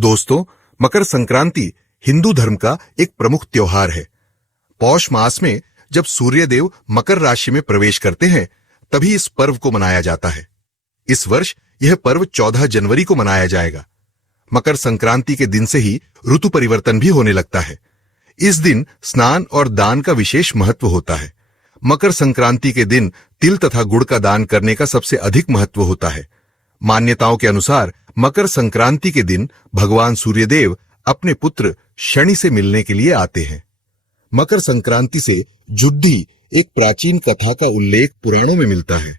दोस्तों, मकर संक्रांति हिंदू धर्म का एक प्रमुख त्योहार है। पौष मास में जब सूर्यदेव मकर राशि में प्रवेश करते हैं, तभी इस पर्व को मनाया जाता है। इस वर्ष यह पर्व 14 जनवरी को मनाया जाएगा। मकर संक्रांति के दिन से ही ऋतु परिवर्तन भी होने लगता है। इस दिन स्नान और दान का विशेष महत्व होता है। मकर संक्रांति के दिन तिल तथा गुड़ का दान करने का सबसे अधिक महत्व होता है। मान्यताओं के अनुसार मकर संक्रांति के दिन भगवान सूर्यदेव अपने पुत्र शनि से मिलने के लिए आते हैं। मकर संक्रांति से जुड़ी एक प्राचीन कथा का उल्लेख पुराणों में मिलता है।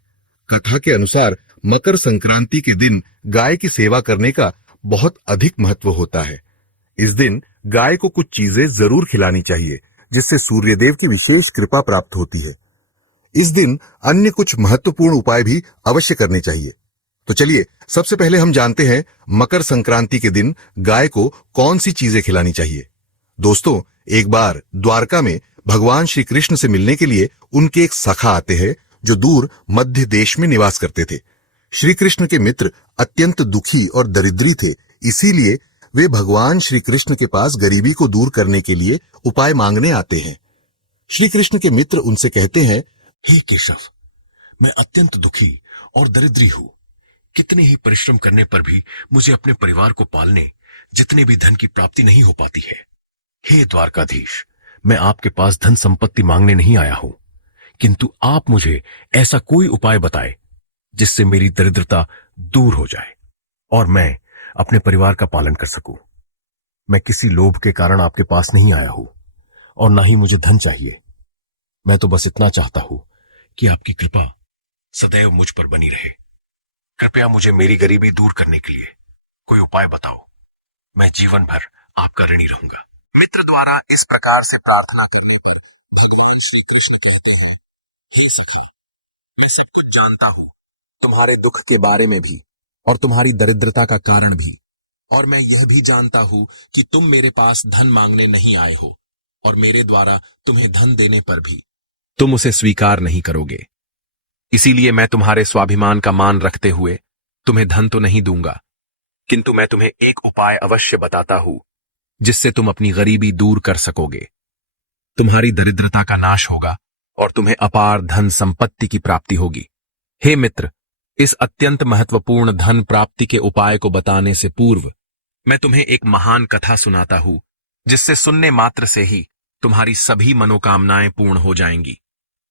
कथा के अनुसार मकर संक्रांति के दिन गाय की सेवा करने का बहुत अधिक महत्व होता है। इस दिन गाय को कुछ चीजें जरूर खिलानी चाहिए, जिससे सूर्यदेव की विशेष कृपा प्राप्त होती है। इस दिन अन्य कुछ महत्वपूर्ण उपाय भी अवश्य करने चाहिए। तो चलिए सबसे पहले हम जानते हैं मकर संक्रांति के दिन गाय को कौन सी चीजें खिलानी चाहिए। दोस्तों, एक बार द्वारका में भगवान श्री कृष्ण से मिलने के लिए उनके एक सखा आते हैं, जो दूर मध्य देश में निवास करते थे। श्री कृष्ण के मित्र अत्यंत दुखी और दरिद्री थे, इसीलिए वे भगवान श्री कृष्ण के पास गरीबी को दूर करने के लिए उपाय मांगने आते हैं। श्री कृष्ण के मित्र उनसे कहते हैं, हे केशव, मैं अत्यंत दुखी और दरिद्री हूं। कितने ही परिश्रम करने पर भी मुझे अपने परिवार को पालने जितने भी धन की प्राप्ति नहीं हो पाती है। हे द्वारकाधीश, मैं आपके पास धन संपत्ति मांगने नहीं आया हूं, किंतु आप मुझे ऐसा कोई उपाय बताएं जिससे मेरी दरिद्रता दूर हो जाए और मैं अपने परिवार का पालन कर सकूं। मैं किसी लोभ के कारण आपके पास नहीं आया हूं और ना ही मुझे धन चाहिए। मैं तो बस इतना चाहता हूं कि आपकी कृपा सदैव मुझ पर बनी रहे। कृपया मुझे मेरी गरीबी दूर करने के लिए कोई उपाय बताओ। मैं जीवन भर आपका ऋणी रहूंगा। मित्र द्वारा इस प्रकार से प्रार्थना करने पर श्री कृष्ण कहते हैं, हे सखी, मैं सब कुछ जानता हूं, तुम्हारे दुख के बारे में भी और तुम्हारी दरिद्रता का कारण भी। और मैं यह भी जानता हूं कि तुम मेरे पास धन मांगने नहीं आए हो, और मेरे द्वारा तुम्हें धन देने पर भी तुम उसे स्वीकार नहीं करोगे। इसीलिए मैं तुम्हारे स्वाभिमान का मान रखते हुए तुम्हें धन तो नहीं दूंगा, किंतु मैं तुम्हें एक उपाय अवश्य बताता हूं, जिससे तुम अपनी गरीबी दूर कर सकोगे। तुम्हारी दरिद्रता का नाश होगा और तुम्हें अपार धन संपत्ति की प्राप्ति होगी। हे मित्र, इस अत्यंत महत्वपूर्ण धन प्राप्ति के उपाय को बताने से पूर्व मैं तुम्हें एक महान कथा सुनाता हूं, जिससे सुनने मात्र से ही तुम्हारी सभी मनोकामनाएं पूर्ण हो जाएंगी।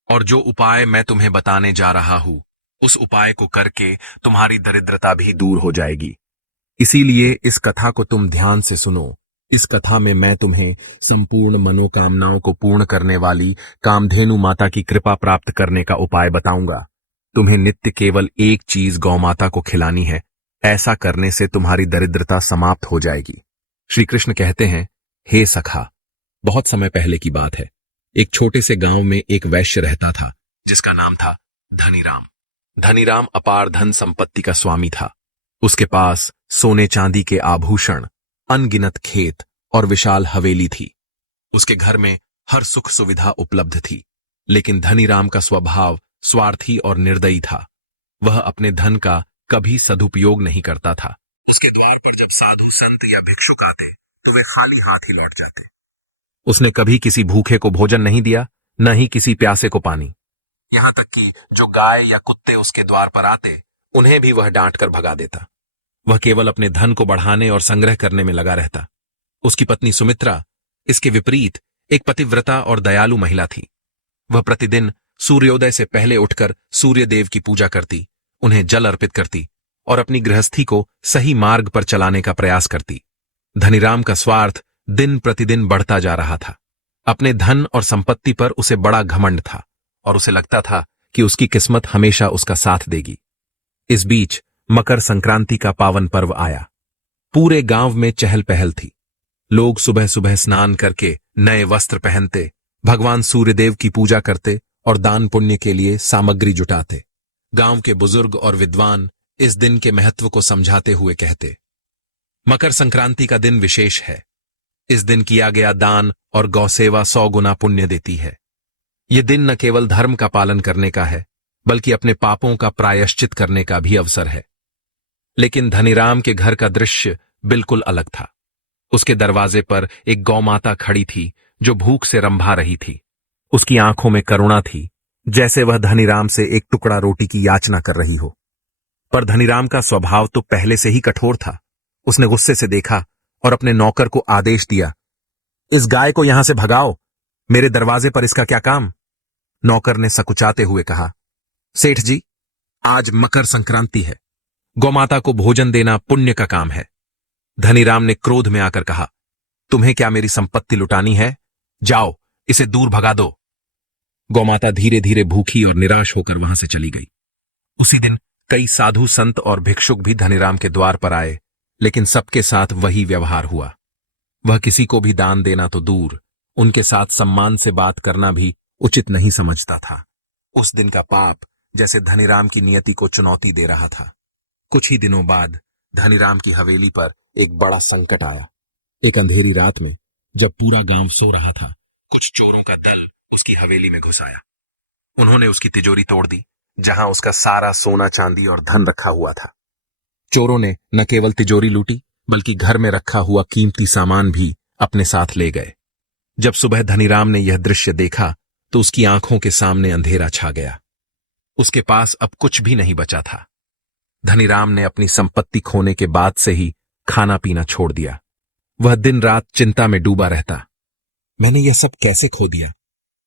और जो उपाय मैं तुम्हें बताने जा रहा हूं, उस उपाय को करके तुम्हारी दरिद्रता भी दूर हो जाएगी। इसीलिए इस कथा को तुम ध्यान से सुनो। इस कथा में मैं तुम्हें संपूर्ण मनोकामनाओं को पूर्ण करने वाली कामधेनु माता की कृपा प्राप्त करने का उपाय बताऊंगा। तुम्हें नित्य केवल एक चीज गौ माता को खिलानी है। ऐसा करने से तुम्हारी दरिद्रता समाप्त हो जाएगी। श्री कृष्ण कहते हैं, हे सखा, बहुत समय पहले की बात है। एक छोटे से गांव में एक वैश्य रहता था, जिसका नाम था धनीराम। धनीराम अपार धन संपत्ति का स्वामी था। उसके पास सोने चांदी के आभूषण, अनगिनत खेत और विशाल हवेली थी। उसके घर में हर सुख सुविधा उपलब्ध थी, लेकिन धनीराम का स्वभाव स्वार्थी और निर्दयी था। वह अपने धन का कभी सदुपयोग नहीं करता था। उसके द्वार पर जब साधु संत या भिक्षुक आते, तो वे खाली हाथ ही लौट जाते। उसने कभी किसी भूखे को भोजन नहीं दिया, न ही किसी प्यासे को पानी। यहां तक कि जो गाय या कुत्ते उसके द्वार पर आते, उन्हें भी वह डांट कर भगा देता। वह केवल अपने धन को बढ़ाने और संग्रह करने में लगा रहता। उसकी पत्नी सुमित्रा इसके विपरीत एक पतिव्रता और दयालु महिला थी। वह प्रतिदिन सूर्योदय से पहले उठकर सूर्यदेव की पूजा करती, उन्हें जल अर्पित करती और अपनी गृहस्थी को सही मार्ग पर चलाने का प्रयास करती। धनीराम का स्वार्थ दिन प्रतिदिन बढ़ता जा रहा था। अपने धन और संपत्ति पर उसे बड़ा घमंड था और उसे लगता था कि उसकी किस्मत हमेशा उसका साथ देगी। इस बीच मकर संक्रांति का पावन पर्व आया। पूरे गांव में चहल पहल थी। लोग सुबह सुबह स्नान करके नए वस्त्र पहनते, भगवान सूर्यदेव की पूजा करते और दान पुण्य के लिए सामग्री जुटाते। गांव के बुजुर्ग और विद्वान इस दिन के महत्व को समझाते हुए कहते, मकर संक्रांति का दिन विशेष है। इस दिन किया गया दान और गौसेवा 100 गुना पुण्य देती है। यह दिन न केवल धर्म का पालन करने का है, बल्कि अपने पापों का प्रायश्चित करने का भी अवसर है। लेकिन धनीराम के घर का दृश्य बिल्कुल अलग था। उसके दरवाजे पर एक गौमाता खड़ी थी जो भूख से रंभा रही थी। उसकी आंखों में करुणा थी, जैसे वह धनीराम से एक टुकड़ा रोटी की याचना कर रही हो। पर धनीराम का स्वभाव तो पहले से ही कठोर था। उसने गुस्से से देखा और अपने नौकर को आदेश दिया, इस गाय को यहां से भगाओ, मेरे दरवाजे पर इसका क्या काम। नौकर ने सकुचाते हुए कहा, सेठ जी, आज मकर संक्रांति है, गौमाता को भोजन देना पुण्य का काम है। धनीराम ने क्रोध में आकर कहा, तुम्हें क्या मेरी संपत्ति लुटानी है? जाओ, इसे दूर भगा दो। गौमाता धीरे धीरे भूखी और निराश होकर वहां से चली गई। उसी दिन कई साधु संत और भिक्षुक भी धनीराम के द्वार पर आए, लेकिन सबके साथ वही व्यवहार हुआ। वह किसी को भी दान देना तो दूर, उनके साथ सम्मान से बात करना भी उचित नहीं समझता था। उस दिन का पाप जैसे धनीराम की नियति को चुनौती दे रहा था। कुछ ही दिनों बाद धनीराम की हवेली पर एक बड़ा संकट आया। एक अंधेरी रात में, जब पूरा गांव सो रहा था, कुछ चोरों का दल उसकी हवेली में घुस आया। उन्होंने उसकी तिजोरी तोड़ दी, जहां उसका सारा सोना चांदी और धन रखा हुआ था। चोरों ने न केवल तिजोरी लूटी, बल्कि घर में रखा हुआ कीमती सामान भी अपने साथ ले गए। जब सुबह धनीराम ने यह दृश्य देखा तो उसकी आंखों के सामने अंधेरा छा गया। उसके पास अब कुछ भी नहीं बचा था। धनीराम ने अपनी संपत्ति खोने के बाद से ही खाना पीना छोड़ दिया। वह दिन रात चिंता में डूबा रहता। मैंने यह सब कैसे खो दिया?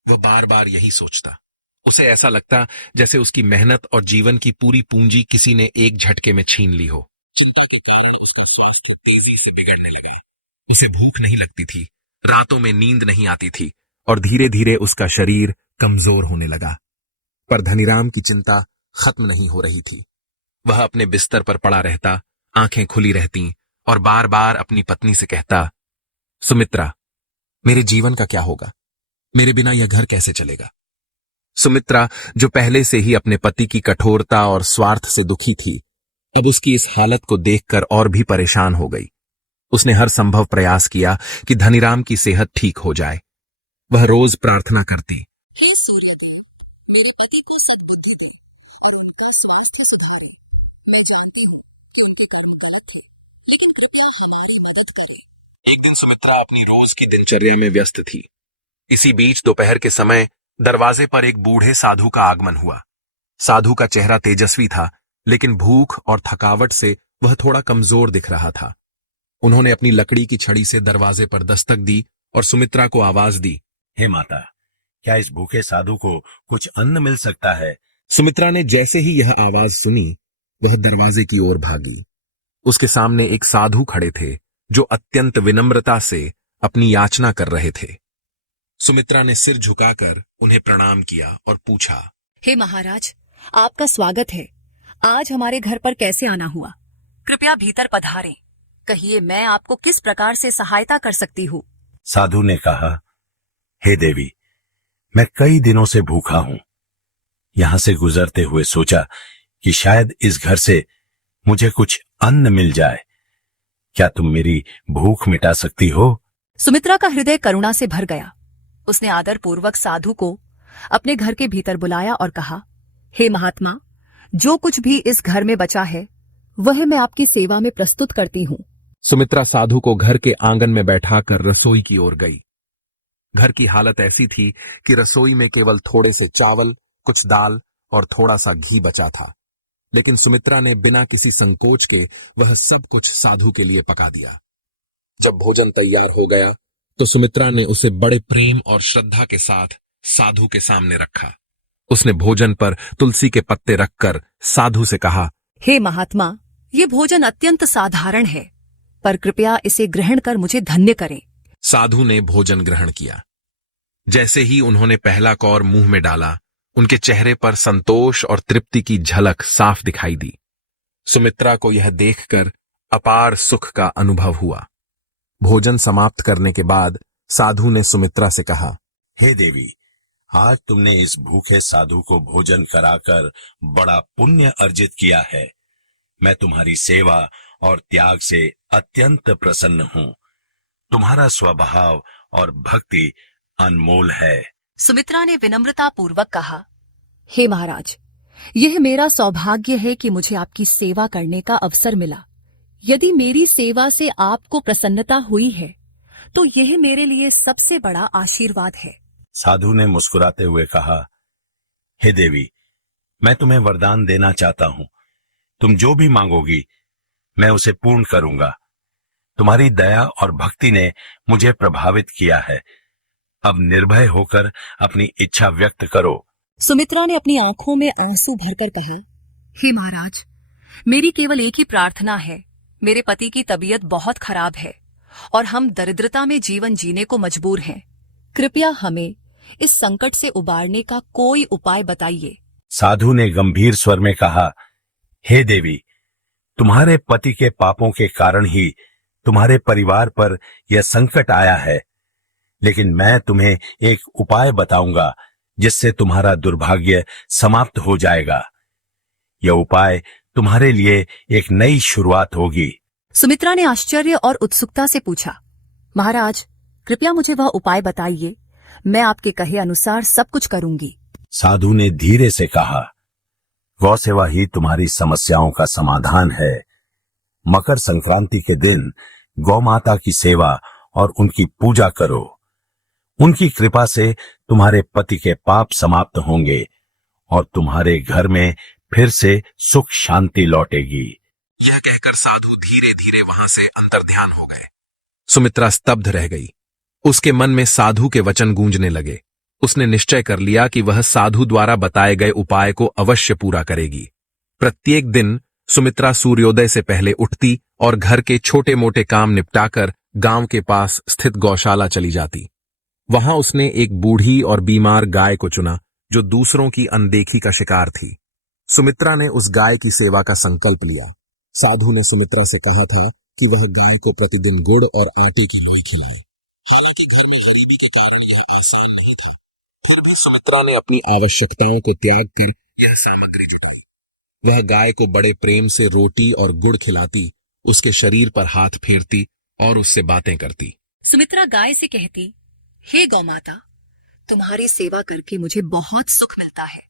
वह बार बार यही सोचता। उसे ऐसा लगता जैसे उसकी मेहनत और जीवन की पूरी पूंजी किसी ने एक झटके में छीन ली हो। तेजी से बिगड़ने लगा। उसे भूख नहीं लगती थी, रातों में नींद नहीं आती थी और धीरे धीरे उसका शरीर कमजोर होने लगा। पर धनीराम की चिंता खत्म नहीं हो रही थी। वह अपने बिस्तर पर पड़ा रहता, आंखें खुली रहती और बार बार अपनी पत्नी से कहता, सुमित्रा, मेरे जीवन का क्या होगा? मेरे बिना यह घर कैसे चलेगा? सुमित्रा, जो पहले से ही अपने पति की कठोरता और स्वार्थ से दुखी थी, अब उसकी इस हालत को देखकर और भी परेशान हो गई। उसने हर संभव प्रयास किया कि धनीराम की सेहत ठीक हो जाए। वह रोज प्रार्थना करती, एक दिन सुमित्रा अपनी रोज की दिनचर्या में व्यस्त थी। इसी बीच दोपहर के समय दरवाजे पर एक बूढ़े साधु का आगमन हुआ। साधु का चेहरा तेजस्वी था, लेकिन भूख और थकावट से वह थोड़ा कमजोर दिख रहा था। उन्होंने अपनी लकड़ी की छड़ी से दरवाजे पर दस्तक दी और सुमित्रा को आवाज दी, हे माता, क्या इस भूखे साधु को कुछ अन्न मिल सकता है? सुमित्रा ने जैसे ही यह आवाज सुनी, वह दरवाजे की ओर भागी। उसके सामने एक साधु खड़े थे जो अत्यंत विनम्रता से अपनी याचना कर रहे थे। सुमित्रा ने सिर झुकाकर उन्हें प्रणाम किया और पूछा, हे महाराज, आपका स्वागत है। आज हमारे घर पर कैसे आना हुआ? कृपया भीतर पधारें। कहिए, मैं आपको किस प्रकार से सहायता कर सकती हूँ? साधु ने कहा, हे देवी, मैं कई दिनों से भूखा हूं। यहां से गुजरते हुए सोचा कि शायद इस घर से मुझे कुछ अन्न मिल जाए। क्या तुम मेरी भूख मिटा सकती हो? सुमित्रा का हृदय करुणा से भर गया। उसने आदरपूर्वक साधु को अपने घर के भीतर बुलाया और कहा, हे महात्मा, जो कुछ भी इस घर में बचा है वह मैं आपकी सेवा में प्रस्तुत करती हूँ। सुमित्रा साधु को घर के आंगन में बैठाकर रसोई की ओर गई। घर की हालत ऐसी थी कि रसोई में केवल थोड़े से चावल, कुछ दाल और थोड़ा सा घी बचा था, लेकिन सुमित्रा ने बिना किसी संकोच के वह सब कुछ साधु के लिए पका दिया। जब भोजन तैयार हो गया तो सुमित्रा ने उसे बड़े प्रेम और श्रद्धा के साथ साधु के सामने रखा। उसने भोजन पर तुलसी के पत्ते रखकर साधु से कहा, हे महात्मा, ये भोजन अत्यंत साधारण है, पर कृपया इसे ग्रहण कर मुझे धन्य करें। साधु ने भोजन ग्रहण किया। जैसे ही उन्होंने पहला कौर मुंह में डाला, उनके चेहरे पर संतोष और तृप्ति की झलक साफ दिखाई दी। सुमित्रा को यह देखकर अपार सुख का अनुभव हुआ। भोजन समाप्त करने के बाद साधु ने सुमित्रा से कहा, हे देवी, आज तुमने इस भूखे साधु को भोजन कराकर बड़ा पुण्य अर्जित किया है। मैं तुम्हारी सेवा और त्याग से अत्यंत प्रसन्न हूँ। तुम्हारा स्वभाव और भक्ति अनमोल है। सुमित्रा ने विनम्रता पूर्वक कहा, हे महाराज, यह मेरा सौभाग्य है कि मुझे आपकी सेवा करने का अवसर मिला। यदि मेरी सेवा से आपको प्रसन्नता हुई है तो यह मेरे लिए सबसे बड़ा आशीर्वाद है। साधु ने मुस्कुराते हुए कहा, हे देवी, मैं तुम्हें वरदान देना चाहता हूं। तुम जो भी मांगोगी मैं उसे पूर्ण करूंगा। तुम्हारी दया और भक्ति ने मुझे प्रभावित किया है। अब निर्भय होकर अपनी इच्छा व्यक्त करो। सुमित्रा ने अपनी आंखों में आंसू भरकर कहा, हे महाराज, मेरी केवल एक ही प्रार्थना है। मेरे पति की तबीयत बहुत खराब है और हम दरिद्रता में जीवन जीने को मजबूर हैं। कृपया हमें इस संकट से उबारने का कोई उपाय बताइए। साधु ने गंभीर स्वर में कहा, हे देवी, तुम्हारे पति के पापों के कारण ही तुम्हारे परिवार पर यह संकट आया है। लेकिन मैं तुम्हें एक उपाय बताऊंगा जिससे तुम्हारा दुर्भाग्य समाप्त हो जाएगा। यह उपाय तुम्हारे लिए एक नई शुरुआत होगी। सुमित्रा ने आश्चर्य और उत्सुकता से पूछा, महाराज, कृपया मुझे वह उपाय बताइए। मैं आपके कहे अनुसार सब कुछ करूंगी। साधु ने धीरे से कहा, गौ सेवा ही तुम्हारी समस्याओं का समाधान है। मकर संक्रांति के दिन गौ माता की सेवा और उनकी पूजा करो। उनकी कृपा से तुम्हारे पति के पाप समाप्त होंगे और तुम्हारे घर में फिर से सुख शांति लौटेगी। यह कहकर साधु धीरे धीरे वहां से अंतर्ध्यान हो गए। सुमित्रा स्तब्ध रह गई। उसके मन में साधु के वचन गूंजने लगे। उसने निश्चय कर लिया कि वह साधु द्वारा बताए गए उपाय को अवश्य पूरा करेगी। प्रत्येक दिन सुमित्रा सूर्योदय से पहले उठती और घर के छोटे मोटे काम निपटाकर गांव के पास स्थित गौशाला चली जाती। वहां उसने एक बूढ़ी और बीमार गाय को चुना जो दूसरों की अनदेखी का शिकार थी। सुमित्रा ने उस गाय की सेवा का संकल्प लिया। साधु ने सुमित्रा से कहा था कि वह गाय को प्रतिदिन गुड़ और आटे की लोई खिलाए। हालांकि घर में गरीबी के कारण यह आसान नहीं था, फिर भी सुमित्रा ने अपनी आवश्यकताओं को त्याग कर यह सामग्री जुटाई। वह गाय को बड़े प्रेम से रोटी और गुड़ खिलाती, उसके शरीर पर हाथ फेरती और उससे बातें करती। सुमित्रा गाय से कहती, हे गौ माता, तुम्हारी सेवा करके मुझे बहुत सुख मिलता है।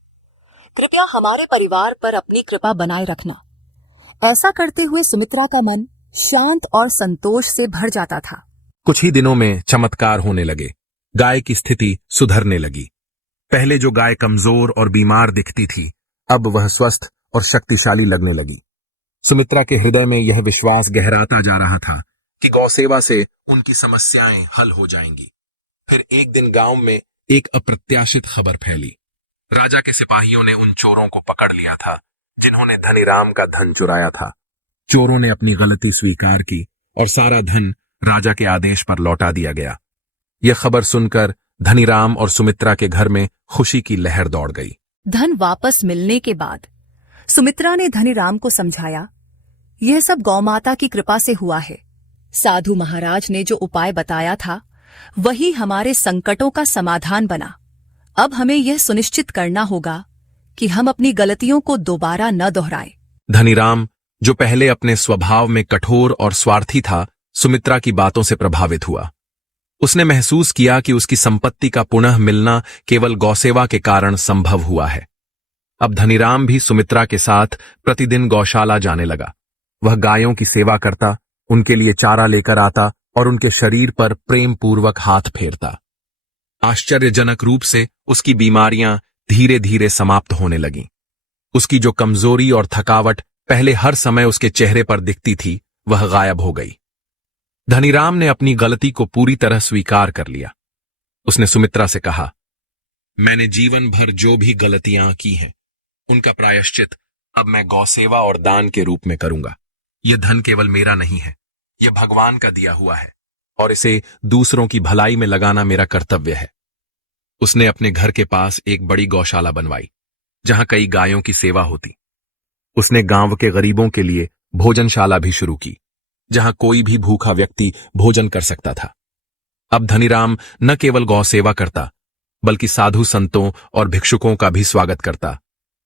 कृपया हमारे परिवार पर अपनी कृपा बनाए रखना। ऐसा करते हुए सुमित्रा का मन शांत और संतोष से भर जाता था। कुछ ही दिनों में चमत्कार होने लगे। गाय की स्थिति सुधरने लगी। पहले जो गाय कमजोर और बीमार दिखती थी, अब वह स्वस्थ और शक्तिशाली लगने लगी। सुमित्रा के हृदय में यह विश्वास गहराता जा रहा था कि गौसेवा से उनकी समस्याएं हल हो जाएंगी। फिर एक दिन गांव में एक अप्रत्याशित खबर फैली। राजा के सिपाहियों ने उन चोरों को पकड़ लिया था जिन्होंने धनीराम का धन चुराया था। चोरों ने अपनी गलती स्वीकार की और सारा धन राजा के आदेश पर लौटा दिया गया। यह खबर सुनकर धनीराम और सुमित्रा के घर में खुशी की लहर दौड़ गई। धन वापस मिलने के बाद सुमित्रा ने धनीराम को समझाया, यह सब गौमाता की कृपा से हुआ है। साधु महाराज ने जो उपाय बताया था वही हमारे संकटों का समाधान बना। अब हमें यह सुनिश्चित करना होगा कि हम अपनी गलतियों को दोबारा न दोहराएं। धनीराम, जो पहले अपने स्वभाव में कठोर और स्वार्थी था, सुमित्रा की बातों से प्रभावित हुआ। उसने महसूस किया कि उसकी संपत्ति का पुनः मिलना केवल गौसेवा के कारण संभव हुआ है। अब धनीराम भी सुमित्रा के साथ प्रतिदिन गौशाला जाने लगा। वह गायों की सेवा करता, उनके लिए चारा लेकर आता और उनके शरीर पर प्रेम पूर्वक हाथ फेरता। आश्चर्यजनक रूप से उसकी बीमारियां धीरे धीरे समाप्त होने लगीं। उसकी जो कमजोरी और थकावट पहले हर समय उसके चेहरे पर दिखती थी, वह गायब हो गई। धनीराम ने अपनी गलती को पूरी तरह स्वीकार कर लिया। उसने सुमित्रा से कहा, मैंने जीवन भर जो भी गलतियां की हैं, उनका प्रायश्चित अब मैं गौसेवा और दान के रूप में करूंगा। यह धन केवल मेरा नहीं है, यह भगवान का दिया हुआ है और इसे दूसरों की भलाई में लगाना मेरा कर्तव्य है। उसने अपने घर के पास एक बड़ी गौशाला बनवाई, जहां कई गायों की सेवा होती। उसने गांव के गरीबों के लिए भोजनशाला भी शुरू की, जहां कोई भी भूखा व्यक्ति भोजन कर सकता था। अब धनीराम न केवल गौ सेवा करता, बल्कि साधु संतों और भिक्षुकों का भी स्वागत करता।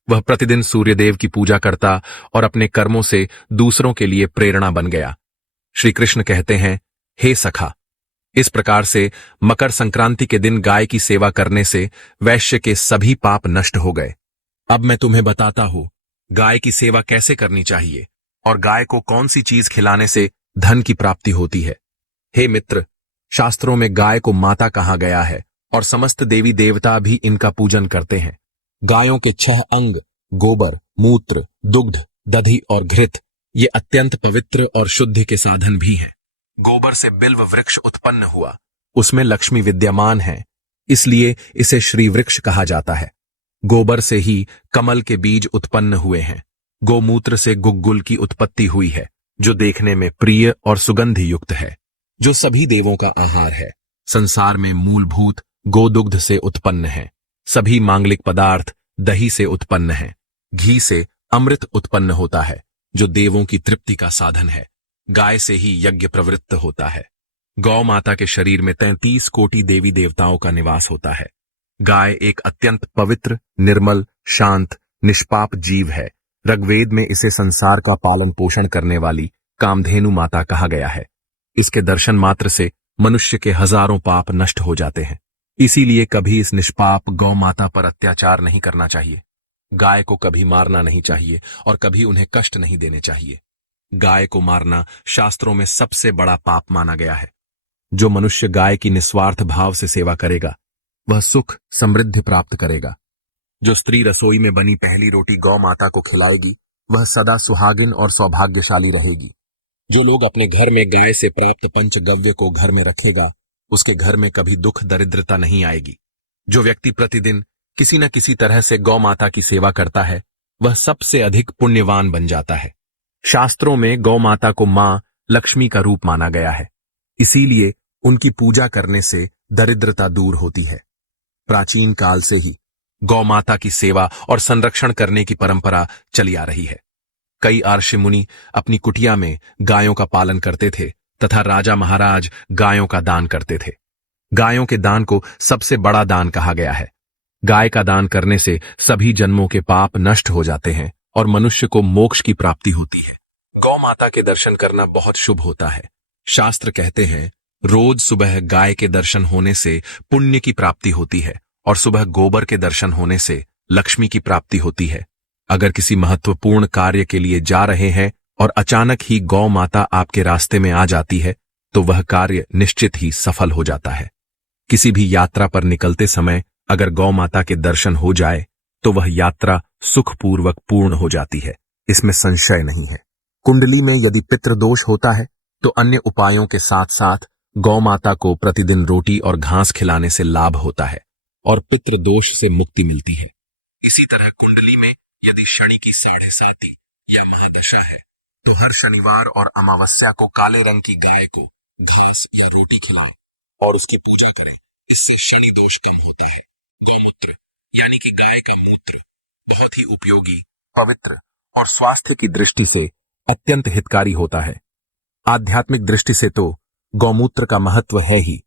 वह प्रतिदिन सूर्यदेव की पूजा करता और अपने कर्मों से दूसरों के लिए प्रेरणा बन गया। श्री कृष्ण कहते हैं, हे सखा, इस प्रकार से मकर संक्रांति के दिन गाय की सेवा करने से वैश्य के सभी पाप नष्ट हो गए। अब मैं तुम्हें बताता हूं गाय की सेवा कैसे करनी चाहिए और गाय को कौन सी चीज खिलाने से धन की प्राप्ति होती है। हे मित्र, शास्त्रों में गाय को माता कहा गया है और समस्त देवी देवता भी इनका पूजन करते हैं। गायों के 6 अंग गोबर, मूत्र, दुग्ध, दधि और घृत ये अत्यंत पवित्र और शुद्धि के साधन भी हैं। गोबर से बिल्व वृक्ष उत्पन्न हुआ, उसमें लक्ष्मी विद्यमान है, इसलिए इसे श्री वृक्ष कहा जाता है। गोबर से ही कमल के बीज उत्पन्न हुए हैं। गोमूत्र से गुग्गुल की उत्पत्ति हुई है, जो देखने में प्रिय और सुगंधि युक्त है, जो सभी देवों का आहार है। संसार में मूलभूत गोदुग्ध से उत्पन्न है। सभी मांगलिक पदार्थ दही से उत्पन्न हैं। घी से अमृत उत्पन्न होता है, जो देवों की तृप्ति का साधन है। गाय से ही यज्ञ प्रवृत्त होता है। गौ माता के शरीर में 33 कोटि देवी देवताओं का निवास होता है। गाय एक अत्यंत पवित्र, निर्मल, शांत, निष्पाप जीव है। ऋग्वेद में इसे संसार का पालन पोषण करने वाली कामधेनु माता कहा गया है। इसके दर्शन मात्र से मनुष्य के हजारों पाप नष्ट हो जाते हैं। इसीलिए कभी इस निष्पाप गौ माता पर अत्याचार नहीं करना चाहिए। गाय को कभी मारना नहीं चाहिए और कभी उन्हें कष्ट नहीं देने चाहिए। गाय को मारना शास्त्रों में सबसे बड़ा पाप माना गया है। जो मनुष्य गाय की निस्वार्थ भाव से सेवा करेगा, वह सुख समृद्धि प्राप्त करेगा। जो स्त्री रसोई में बनी पहली रोटी गौ माता को खिलाएगी, वह सदा सुहागिन और सौभाग्यशाली रहेगी। जो लोग अपने घर में गाय से प्राप्त पंचगव्य को घर में रखेगा, उसके घर में कभी दुख दरिद्रता नहीं आएगी। जो व्यक्ति प्रतिदिन किसी न किसी तरह से गौ माता की सेवा करता है, वह सबसे अधिक पुण्यवान बन जाता है। शास्त्रों में गौ माता को मां लक्ष्मी का रूप माना गया है, इसीलिए उनकी पूजा करने से दरिद्रता दूर होती है। प्राचीन काल से ही गौ माता की सेवा और संरक्षण करने की परंपरा चली आ रही है। कई आर्षि मुनि अपनी कुटिया में गायों का पालन करते थे तथा राजा महाराज गायों का दान करते थे। गायों के दान को सबसे बड़ा दान कहा गया है। गाय का दान करने से सभी जन्मों के पाप नष्ट हो जाते हैं और मनुष्य को मोक्ष की प्राप्ति होती है। गौ माता के दर्शन करना बहुत शुभ होता है। शास्त्र कहते हैं, रोज सुबह गाय के दर्शन होने से पुण्य की प्राप्ति होती है और सुबह गोबर के दर्शन होने से लक्ष्मी की प्राप्ति होती है। अगर किसी महत्वपूर्ण कार्य के लिए जा रहे हैं और अचानक ही गौ माता आपके रास्ते में आ जाती है, तो वह कार्य निश्चित ही सफल हो जाता है। किसी भी यात्रा पर निकलते समय अगर गौ माता के दर्शन हो जाए, तो वह यात्रा सुखपूर्वक पूर्ण हो जाती है, इसमें संशय नहीं है। कुंडली में यदि पितृदोष होता है, तो अन्य उपायों के साथ साथ गौ माता को प्रतिदिन रोटी और घास खिलाने से लाभ होता है और पितृदोष से मुक्ति मिलती है। इसी तरह कुंडली में यदि शनि की 7.5 या महादशा है, तो हर शनिवार और अमावस्या को काले रंग की गाय को घास या रोटी खिलाएं और उसकी पूजा करें। इससे शनि दोष कम होता है। गौमूत्र यानी कि गाय का मूत्र बहुत ही उपयोगी, पवित्र और स्वास्थ्य की दृष्टि से अत्यंत हितकारी होता है। आध्यात्मिक दृष्टि से तो गौमूत्र का महत्व है ही,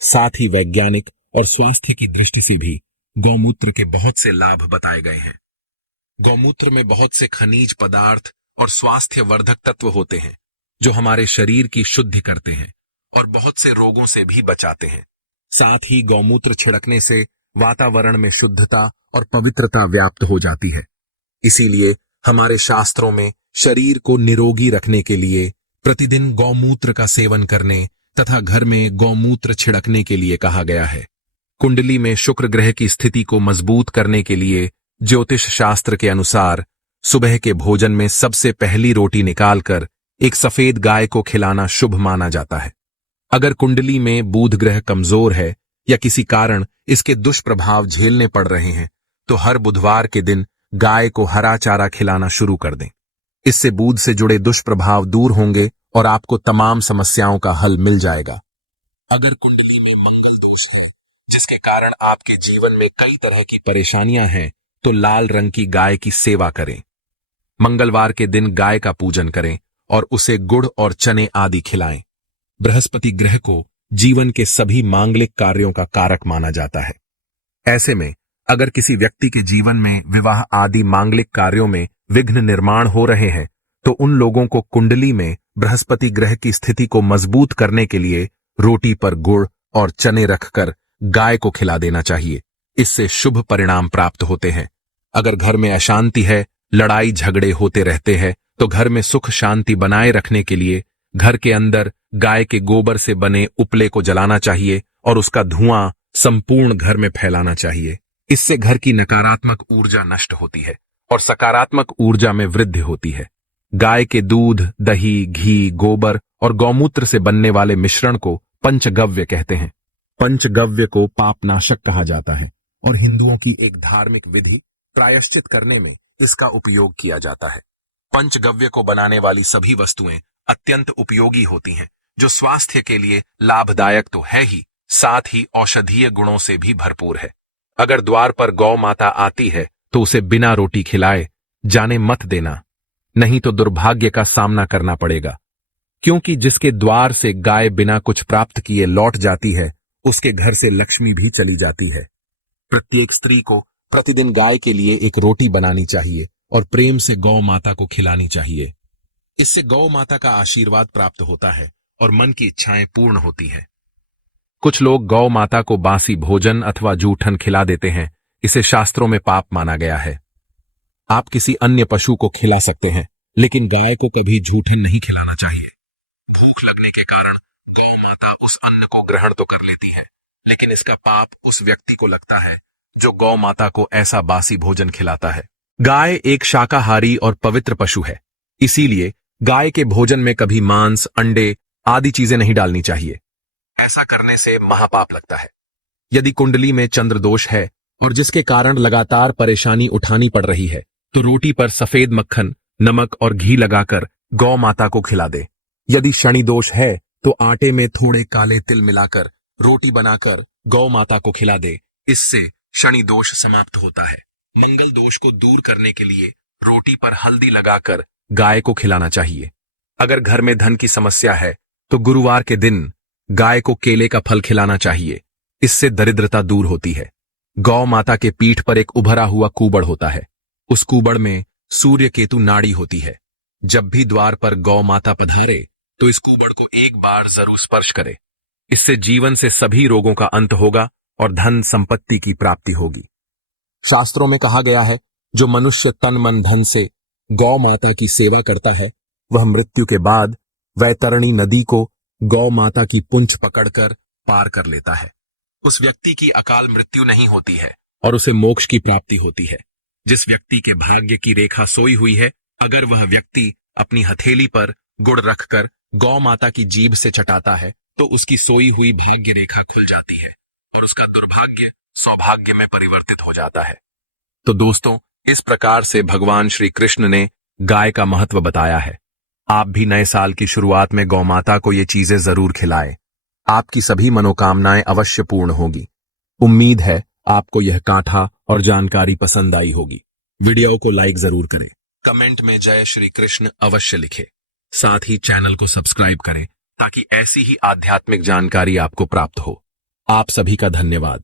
साथ ही वैज्ञानिक और स्वास्थ्य की दृष्टि से भी गौमूत्र के बहुत से लाभ बताए गए हैं। गौमूत्र में बहुत से खनिज पदार्थ और स्वास्थ्य वर्धक तत्व होते हैं, जो हमारे शरीर की शुद्धि करते हैं और बहुत से रोगों से भी बचाते हैं। साथ ही गौमूत्र छिड़कने से वातावरण में शुद्धता और पवित्रता व्याप्त हो जाती है। इसीलिए हमारे शास्त्रों में शरीर को निरोगी रखने के लिए प्रतिदिन गौमूत्र का सेवन करने तथा घर में गौमूत्र छिड़कने के लिए कहा गया है। कुंडली में शुक्र ग्रह की स्थिति को मजबूत करने के लिए ज्योतिष शास्त्र के अनुसार सुबह के भोजन में सबसे पहली रोटी निकालकर एक सफेद गाय को खिलाना शुभ माना जाता है। अगर कुंडली में बुध ग्रह कमजोर है या किसी कारण इसके दुष्प्रभाव झेलने पड़ रहे हैं, तो हर बुधवार के दिन गाय को हरा चारा खिलाना शुरू कर दें। इससे बुध से जुड़े दुष्प्रभाव दूर होंगे और आपको तमाम समस्याओं का हल मिल जाएगा। अगर कुंडली में मंगल दोष है, जिसके कारण आपके जीवन में कई तरह की परेशानियां हैं, तो लाल रंग की गाय की सेवा करें। मंगलवार के दिन गाय का पूजन करें और उसे गुड़ और चने आदि खिलाएं। बृहस्पति ग्रह को जीवन के सभी मांगलिक कार्यों का कारक माना जाता है। ऐसे में अगर किसी व्यक्ति के जीवन में विवाह आदि मांगलिक कार्यों में विघ्न निर्माण हो रहे हैं, तो उन लोगों को कुंडली में बृहस्पति ग्रह की स्थिति को मजबूत करने के लिए रोटी पर गुड़ और चने रखकर गाय को खिला देना चाहिए। इससे शुभ परिणाम प्राप्त होते हैं। अगर घर में अशांति है, लड़ाई झगड़े होते रहते हैं, तो घर में सुख शांति बनाए रखने के लिए घर के अंदर गाय के गोबर से बने उपले को जलाना चाहिए और उसका धुआं संपूर्ण घर में फैलाना चाहिए। इससे घर की नकारात्मक ऊर्जा नष्ट होती है और सकारात्मक ऊर्जा में वृद्धि होती है। गाय के दूध, दही, घी, गोबर और गौमूत्र से बनने वाले मिश्रण को पंचगव्य कहते हैं। पंचगव्य को पापनाशक कहा जाता है और हिंदुओं की एक धार्मिक विधि प्रायश्चित करने में इसका उपयोग किया जाता है। पंचगव्य को बनाने वाली सभी वस्तुएं अत्यंत उपयोगी होती हैं, जो स्वास्थ्य के लिए लाभदायक तो है ही, साथ ही औषधीय गुणों से भी भरपूर है। अगर द्वार पर गौ माता आती है तो उसे बिना रोटी खिलाए जाने मत देना, नहीं तो दुर्भाग्य का सामना करना पड़ेगा। क्योंकि जिसके द्वार से गाय बिना कुछ प्राप्त किए लौट जाती है, उसके घर से लक्ष्मी भी चली जाती है। प्रत्येक स्त्री को प्रतिदिन गाय के लिए एक रोटी बनानी चाहिए और प्रेम से गौ माता को खिलानी चाहिए। इससे गौ माता का आशीर्वाद प्राप्त होता है और मन की इच्छाएं पूर्ण होती हैं। कुछ लोग गौ माता को बासी भोजन अथवा जूठन खिला देते हैं। इसे शास्त्रों में पाप माना गया है। आप किसी अन्य पशु को खिला सकते हैं, लेकिन गाय को कभी जूठन नहीं खिलाना चाहिए। भूख लगने के कारण गौ माता उस अन्न को ग्रहण तो कर लेती है, लेकिन इसका पाप उस व्यक्ति को लगता है जो गौ माता को ऐसा बासी भोजन खिलाता है। गाय एक शाकाहारी और पवित्र पशु है, इसीलिए गाय के भोजन में कभी मांस, अंडे आदि चीजें नहीं डालनी चाहिए। ऐसा करने से महापाप लगता है। यदि कुंडली में चंद्र दोष है और जिसके कारण लगातार परेशानी उठानी पड़ रही है, तो रोटी पर सफेद मक्खन, नमक और घी लगाकर गौ माता को खिला दे। यदि शनि दोष है तो आटे में थोड़े काले तिल मिलाकर रोटी बनाकर गौ माता को खिला दे। इससे शनि दोष समाप्त होता है। मंगल दोष को दूर करने के लिए रोटी पर हल्दी लगाकर गाय को खिलाना चाहिए। अगर घर में धन की समस्या है तो गुरुवार के दिन गाय को केले का फल खिलाना चाहिए। इससे दरिद्रता दूर होती है। गौ माता के पीठ पर एक उभरा हुआ कूबड़ होता है। उस कूबड़ में सूर्य केतु नाड़ी होती है। जब भी द्वार पर गौ माता पधारे तो इस कूबड़ को एक बार जरूर स्पर्श करे। इससे जीवन से सभी रोगों का अंत होगा और धन संपत्ति की प्राप्ति होगी। शास्त्रों में कहा गया है, जो मनुष्य तन मन धन से गौ माता की सेवा करता है, वह मृत्यु के बाद वैतरणी नदी को गौ माता की पूंछ पकड़कर पार कर लेता है। उस व्यक्ति की अकाल मृत्यु नहीं होती है और उसे मोक्ष की प्राप्ति होती है। जिस व्यक्ति के भाग्य की रेखा सोई हुई है, अगर वह व्यक्ति अपनी हथेली पर गुड़ रखकर गौ माता की जीभ से चटाता है तो उसकी सोई हुई भाग्य रेखा खुल जाती है और उसका दुर्भाग्य सौभाग्य में परिवर्तित हो जाता है। तो दोस्तों, इस प्रकार से भगवान श्री कृष्ण ने गाय का महत्व बताया है। आप भी नए साल की शुरुआत में गौ माता को ये चीजें जरूर खिलाएं। आपकी सभी मनोकामनाएं अवश्य पूर्ण होगी। उम्मीद है आपको यह कांठा और जानकारी पसंद आई होगी। वीडियो को लाइक जरूर करें, कमेंट में जय श्री कृष्ण अवश्य लिखें। साथ ही चैनल को सब्सक्राइब करें ताकि ऐसी ही आध्यात्मिक जानकारी आपको प्राप्त हो। आप सभी का धन्यवाद।